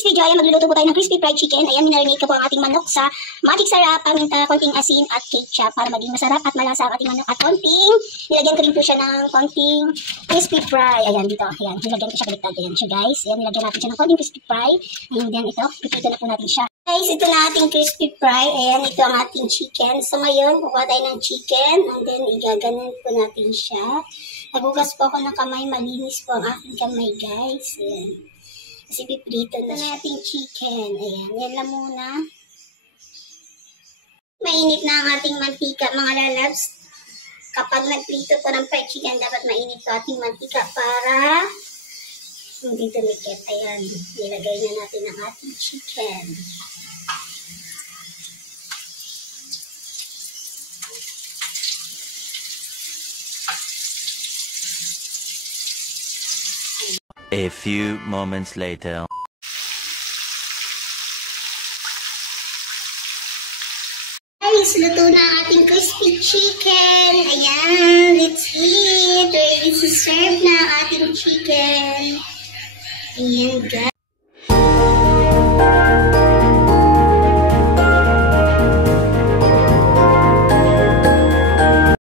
today's video ay magluluto po tayo ng crispy fried chicken. Ayan, minarinate ko po ang ating manok sa magic sarap, paminta, konting asin at ketchup para maging masarap at malasa ang ating manok. At konting, nilagyan ko rin po siya ng konting crispy fry. Ayan, dito. Ayan, nilagyan ko siya baliktad. Ayan siya guys. Ayan, nilagyan natin siya ng konting crispy fry. Ayan, then ito, pipito na po natin siya. Guys, ito na ating crispy fry. Ayan, ito ang ating chicken. So ngayon, kukuha tayo ng chicken and then igaganon po natin siya. Nagugas po ako ng kamay, malinis po ang aking kamay guys. Ayan. Kasi piprito na natin chicken. Ayan, yan lang muna. Mainit na ang ating mantika mga lalabs. Kapag nagprito po ng fried chicken, dapat mainit po ating mantika para hindi tumikit. Ayan, nilagay na natin ang ating chicken. A few moments later. Guys, luto na ang ating crispy chicken. Ayan, let's eat. Ready to serve na ang ating chicken. Ayan guys.